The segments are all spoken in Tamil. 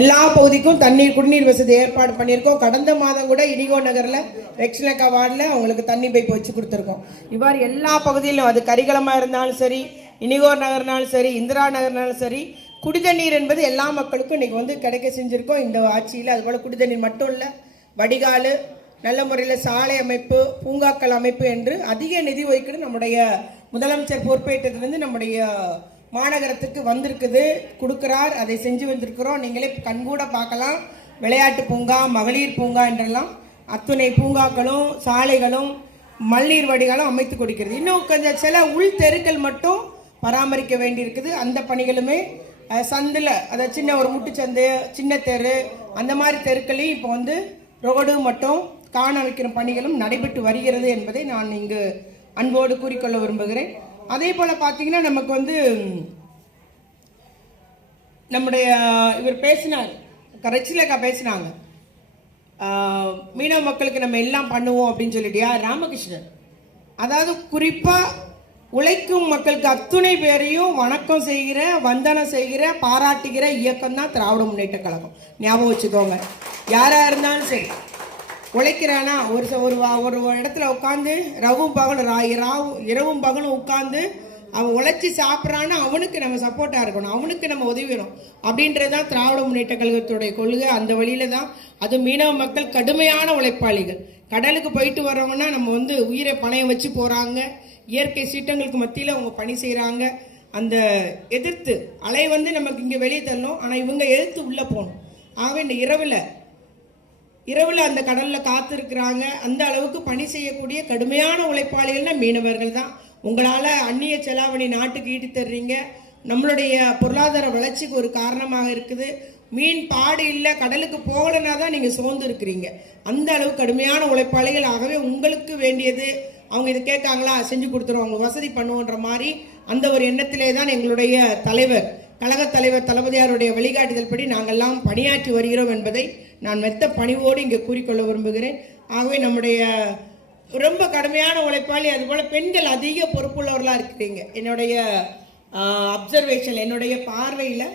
எல்லா பகுதிக்கும் தண்ணீர் குடிநீர் வசதி ஏற்பாடு பண்ணியிருக்கோம். கடந்த மாதம் கூட இனிகோ நகரில் ரெக்ஷனக்கா வார்டில் அவங்களுக்கு தண்ணி பைப் வச்சு கொடுத்துருக்கோம். இவ்வாறு எல்லா பகுதியிலும் அது கரிகலமாக இருந்தாலும் சரி இனிகோ நகர்னாலும் சரி இந்திரா நகர்னாலும் சரி குடிதண்ணீர் என்பது எல்லா மக்களுக்கும் இன்னைக்கு வந்து கிடைக்க செஞ்சுருக்கோம். இந்த ஆட்சியில் அதுபோல் குடிதண்ணீர் மட்டும் இல்லை வடிகால் நல்ல முறையில் சாலை அமைப்பு பூங்காக்கள் அமைப்பு என்று அதிக நிதி ஒதுக்கீடு நம்முடைய முதலமைச்சர் பொறுப்பேற்றதுலேருந்து நம்முடைய மாநகரத்துக்கு வந்திருக்குது. கொடுக்குறார். அதை செஞ்சு வந்திருக்கிறோம். நீங்களே கண்கூட பார்க்கலாம். விளையாட்டு பூங்கா மகளிர் பூங்கா என்றெல்லாம் அத்துணை பூங்காக்களும் சாலைகளும் மல்லீர் வடிகளும் அமைத்து கொடுக்கிறது. இன்னும் கொஞ்சம் சில உள் தெருக்கள் மட்டும் பராமரிக்க வேண்டியிருக்குது. அந்த பணிகளுமே சந்தில் அதை சின்ன ஒரு முட்டுச்சந்து சின்ன தெரு அந்த மாதிரி தெருக்களையும் இப்போ வந்து ரோடு மட்டும் காண வைக்கிற பணிகளும் நடைபெற்று வருகிறது என்பதை நான் இங்கு அன்போடு கூறிக்கொள்ள விரும்புகிறேன். அதே போல் பார்த்தீங்கன்னா நமக்கு வந்து நம்முடைய இவர் பேசினார். கரைச்சிலக்கா பேசினாங்க. மீனவ மக்களுக்கு நம்ம எல்லாம் பண்ணுவோம் அப்படின்னு சொல்லிட்டியா ராமகிருஷ்ணன் அதாவது குறிப்பாக உழைக்கும் மக்களுக்கு அத்துணை பேரையும் வணக்கம் செய்கிற வந்தனம் செய்கிற பாராட்டுகிற இயக்கம் தான் திராவிட முன்னேற்ற கழகம். ஞாபகம் வச்சுக்கோங்க. யாராக இருந்தாலும் சரி. உழைக்கிறானா? ஒரு ச- ஒரு வா- ஒரு இடத்துல உட்காந்து ரவும் பகலும் ரா ராவும் இரவும் பகலும் உட்காந்து அவன் உழைச்சி சாப்பிட்றான்னா அவனுக்கு நம்ம சப்போர்ட்டாக இருக்கணும். அவனுக்கு நம்ம உதவிடும் அப்படின்றது தான் திராவிட முன்னேற்ற கழகத்துடைய கொள்கை. அந்த வழியில் தான் அது மீனவ மக்கள் கடுமையான உழைப்பாளிகள். கடலுக்கு போயிட்டு வரவங்கன்னா நம்ம வந்து உயிரை பணையம் வச்சு போகிறாங்க இயற்கை சீற்றங்களுக்கு மத்தியில் அவங்க பணி செய்கிறாங்க அந்த எதிர்த்து அலை வந்து நமக்கு இங்கே வெளியே தரணும். ஆனால் இவங்க எழுத்து உள்ளே போகணும். ஆக இந்த இரவில் இரவில் அந்த கடலில் காத்திருக்கிறாங்க. அந்த அளவுக்கு பணி செய்யக்கூடிய கடுமையான உழைப்பாளிகள்னா மீனவர்கள் தான். உங்களால் அந்நிய செலாவணி நாட்டுக்கு ஈட்டு தர்றீங்க. நம்மளுடைய பொருளாதார வளர்ச்சிக்கு ஒரு காரணமாக இருக்குது. மீன் பாடு இல்லை கடலுக்கு போகலைன்னா தான் நீங்கள் சோர்ந்து இருக்கிறீங்க. அந்த அளவு கடுமையான உழைப்பாளிகள் ஆகவே உங்களுக்கு வேண்டியது. அவங்க இதை கேட்காங்களா? செஞ்சு கொடுத்துருவோம் அவங்க வசதி பண்ணுவோன்ற மாதிரி அந்த ஒரு எண்ணத்திலே தான் எங்களுடைய தலைவர். கழகத் தலைவர் தளபதியாருடைய வழிகாட்டுதல் படி நாங்கள்லாம் பணியாற்றி வருகிறோம் என்பதை நான் மெத்த பணிவோடு இங்கே கூறிக்கொள்ள விரும்புகிறேன். ஆகவே நம்முடைய ரொம்ப கடுமையான உழைப்பாளி அதுபோல் பெண்கள் அதிக பொறுப்புள்ளவர்களாக இருக்கிறீங்க. என்னுடைய அப்சர்வேஷன் என்னுடைய பார்வையில்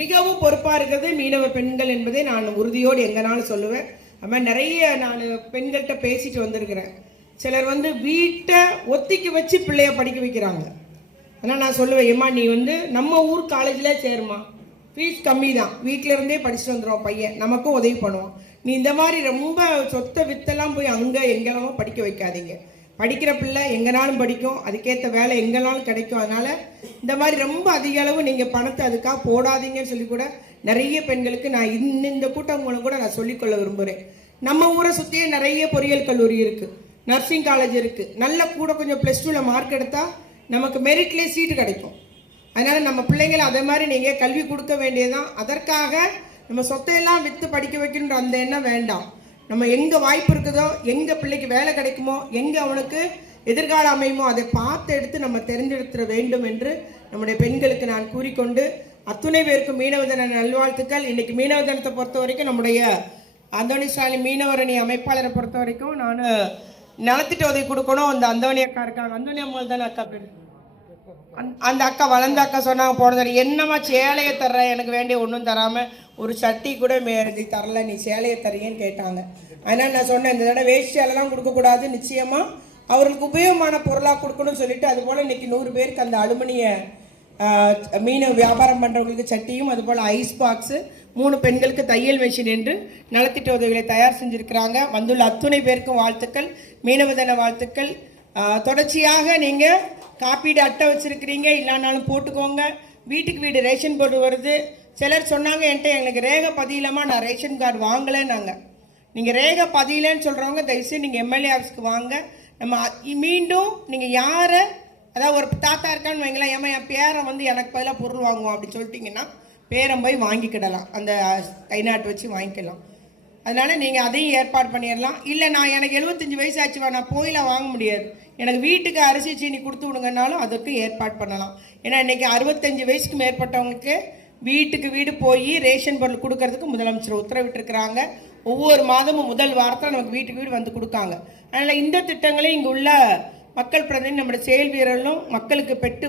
மிகவும் பொறுப்பாக இருக்கிறது மீனவ பெண்கள் என்பதை நான் உறுதியோடு எங்கனாலும் சொல்லுவேன். அது மாதிரி நிறைய நான் பெண்கள்கிட்ட பேசிட்டு வந்திருக்கிறேன். சிலர் வந்து வீட்டை ஒத்திக்கு வச்சு பிள்ளைய படிக்க வைக்கிறாங்க. ஆனால் நான் சொல்லுவேன் ஏம்மா நீ வந்து நம்ம ஊர் காலேஜில் சேருமா ஃபீஸ் கம்மி தான் வீட்டிலேருந்தே படிச்சுட்டு வந்துடுவோம் பையன். நமக்கும் உதவி பண்ணுவான். நீ இந்த மாதிரி ரொம்ப சொத்தை வித்தெல்லாம் போய் அங்கே எங்கெல்லாமோ படிக்க வைக்காதீங்க. படிக்கிற பிள்ளை எங்கனாலும் படிக்கும் அதுக்கேற்ற வேலை எங்கனாலும் கிடைக்கும். அதனால் இந்த மாதிரி ரொம்ப அதிக அளவு நீங்கள் பணத்தை அதுக்காக போடாதீங்கன்னு சொல்லி கூட நிறைய பெண்களுக்கு நான் இந்த இந்த கூட்டம் மூலம் கூட நான் சொல்லிக்கொள்ள விரும்புகிறேன் நம்ம ஊரை சுற்றியே நிறைய பொறியியல் கல்லூரி இருக்குது நர்சிங் காலேஜ் இருக்குது நல்ல கூட கொஞ்சம் ப்ளஸ் டூவில் மார்க் எடுத்தால் நமக்கு மெரிட்லேயே சீட்டு கிடைக்கும். அதனால் நம்ம பிள்ளைங்களை அதே மாதிரி நீங்கள் கல்வி கொடுக்க வேண்டியதுதான். அதற்காக நம்ம சொத்தையெல்லாம் விற்று படிக்க வைக்கணுன்ற அந்த எண்ணம் வேண்டாம். நம்ம எங்கே வாய்ப்பு இருக்குதோ எங்கே பிள்ளைக்கு வேலை கிடைக்குமோ எங்கே அவனுக்கு எதிர்காலம் அமையுமோ அதை பார்த்து எடுத்து நம்ம தெரிஞ்செடுத்துட வேண்டும் என்று நம்முடைய பெண்களுக்கு நான் கூறிக்கொண்டு அத்துணை பேருக்கு மீனவ தின நல்வாழ்த்துக்கள். இன்னைக்கு மீனவ தினத்தை பொறுத்த வரைக்கும் நம்முடைய அந்தோணி ஸ்டாலின் மீனவரணி அமைப்பாளரை பொறுத்த வரைக்கும் நான் நலத்திட்ட உதவி கொடுக்கணும். அந்த அந்தோணி அக்கா இருக்காங்க. அந்தோணி அம்மாள் தானே அக்கா பேர்? அந்த- அந்த அக்கா வளர்ந்த அக்கா சொன்னாங்க போனது என்னம்மா சேலையை தர்ற? எனக்கு வேண்டிய ஒன்றும் தராமல் ஒரு சட்டி கூட மே தரல நீ சேலையை தரீங்கன்னு கேட்டாங்க. ஆனால் நான் சொன்னேன் இந்த தடவை வேஷ்டி சேலைலாம் கொடுக்கக்கூடாது நிச்சயமாக அவர்களுக்கு உபயோகமான பொருளாக கொடுக்கணும்னு சொல்லிட்டு அதுபோல் இன்றைக்கி நூறு பேருக்கு அந்த அலுமினிய மீன் வியாபாரம் பண்ணுறவங்களுக்கு சட்டியும் அதுபோல் ஐஸ் பாக்ஸு மூணு பெண்களுக்கு தையல் மெஷின் என்று நலத்திட்ட உதவிகளை தயார் செஞ்சுருக்கிறாங்க. வந்துள்ள அத்துணை பேருக்கும் வாழ்த்துக்கள். மீனவ தின வாழ்த்துக்கள். தொடர்ச்சியாக நீங்கள் காப்பீடு அட்டை வச்சுருக்கிறீங்க இல்லைனாலும் போட்டுக்கோங்க. வீட்டுக்கு வீடு ரேஷன் போர்டு வருது. சிலர் சொன்னாங்க என்கிட்ட எனக்கு ரேகை பதியிலாமா நான் ரேஷன் கார்டு வாங்கலைன்னாங்க. நீங்கள் ரேகை பதியலன்னு சொல்கிறவங்க தயவுசெய்து நீங்கள் எம்எல்ஏ ஆஃபீஸ்க்கு வாங்க. நம்ம மீண்டும் நீங்கள் யாரை? அதாவது ஒரு தாத்தா இருக்கான்னு வைங்களேன். ஏமா என் பேரை வந்து எனக்கு பதிலாக பொருள் வாங்குவோம் அப்படின்னு சொல்லிட்டிங்கன்னா பேரம் போய் வாங்கிக்கிடலாம். அந்த கைநாட்டு வச்சு வாங்கிக்கலாம். அதனால் நீங்கள் அதையும் ஏற்பாடு பண்ணிடலாம். இல்லை நான் எனக்கு எழுபத்தஞ்சி வயசு ஆச்சுவா நான் போயிலாம் வாங்க முடியாது. எனக்கு வீட்டுக்கு அரிசி சீனி கொடுத்து விடுங்கன்னாலும் அதற்கும் ஏற்பாடு பண்ணலாம். ஏன்னா இன்றைக்கி அறுபத்தஞ்சு வயசுக்கு மேற்பட்டவங்களுக்கு வீட்டுக்கு வீடு போய் ரேஷன் பொருள் கொடுக்கறதுக்கு முதலமைச்சர் உத்தரவிட்டிருக்கிறாங்க. ஒவ்வொரு மாதமும் முதல் வாரத்தில் நமக்கு வீட்டுக்கு வீடு வந்து கொடுக்காங்க. அதனால் இந்த திட்டங்களையும் இங்கே உள்ள மக்கள் பிரதிநிதி நம்முடைய செயல் வீரர்களும் மக்களுக்கு பெற்று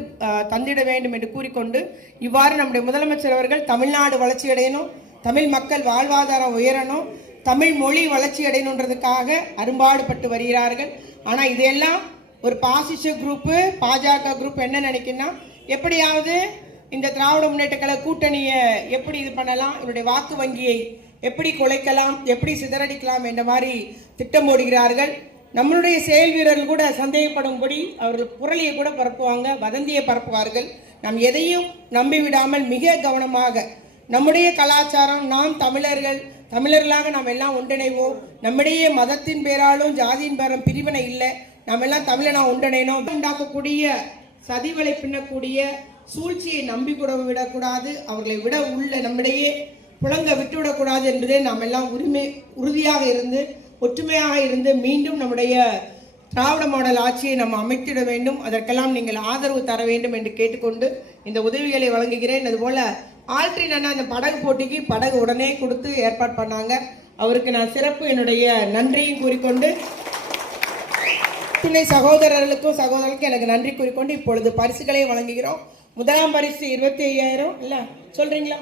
தந்திட வேண்டும் என்று கூறிக்கொண்டு இவ்வாறு நம்முடைய முதலமைச்சர் அவர்கள் தமிழ்நாடு வளர்ச்சியடையணும் தமிழ் மக்கள் வாழ்வாதாரம் உயரணும் தமிழ் மொழி வளர்ச்சி அடையணுன்றதுக்காக அரும்பாடுபட்டு வருகிறார்கள். ஆனால் இதையெல்லாம் ஒரு பாசிச குரூப்பு பாஜக குரூப் என்ன நினைக்குன்னா எப்படியாவது இந்த திராவிட முன்னேற்ற கழக கூட்டணியை எப்படி இது பண்ணலாம் இவருடைய வாக்கு வங்கியை எப்படி குலைக்கலாம் எப்படி சிதறடிக்கலாம் என்ற மாதிரி திட்டம் ஓடுகிறார்கள் நம்மளுடைய செயல் வீரர்கள் கூட சந்தேகப்படும்படி அவர்கள் புரளியை கூட பரப்புவாங்க வதந்தியை பரப்புவார்கள். நாம் எதையும் நம்பிவிடாமல் மிக கவனமாக நம்முடைய கலாச்சாரம் நாம் தமிழர்கள் தமிழர்களாக நாம் எல்லாம் ஒன்றிணைவோம். நம்முடைய மதத்தின் பேராலும் ஜாதியின் பேரும் பிரிவினை இல்லை. நாம் எல்லாம் தமிழனா ஒன்றிணைனோம். உண்டாக்கக்கூடிய சதிவலை பின்னக்கூடிய சூழ்ச்சியை நம்பி கூட விடக்கூடாது அவர்களை விட உள்ள நம்மிடையே புழங்க விட்டுவிடக்கூடாது என்பதே நாம் எல்லாம் உரிமை உறுதியாக இருந்து ஒற்றுமையாக இருந்து மீண்டும் நம்முடைய திராவிட மாடல் ஆட்சியை நம்ம அமைத்திட வேண்டும். அதற்கெல்லாம் நீங்கள் ஆதரவு தர வேண்டும் என்று கேட்டுக்கொண்டு இந்த உதவிகளை வழங்குகிறேன். அதுபோல் ஆல்ட்ரின் அண்ணா அந்த படகு போட்டிக்கு படகு உடனே கொடுத்து ஏற்பாடு பண்ணாங்க. அவருக்கு நான் சிறப்பு என்னுடைய நன்றியும் கூறிக்கொண்டு துணை சகோதரர்களுக்கும் சகோதரர்களுக்கும் எனக்கு நன்றி கூறிக்கொண்டு இப்பொழுது பரிசுகளை வழங்குகிறோம். முதலாம் பரிசு இருபத்தி ஐயாயிரம் இல்லை சொல்கிறீங்களா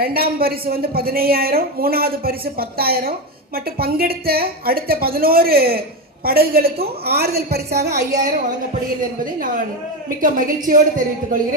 ரெண்டாம் பரிசு வந்து பதினையாயிரம் மூணாவது பரிசு பத்தாயிரம். மற்றும் பங்கெடுத்த அடுத்த பதினோரு படகுகளுக்கும் ஆறுதல் பரிசாக ஐயாயிரம் வழங்கப்படுகிறது என்பதை நான் மிக்க மகிழ்ச்சியோடு தெரிவித்துக் கொள்கிறேன்.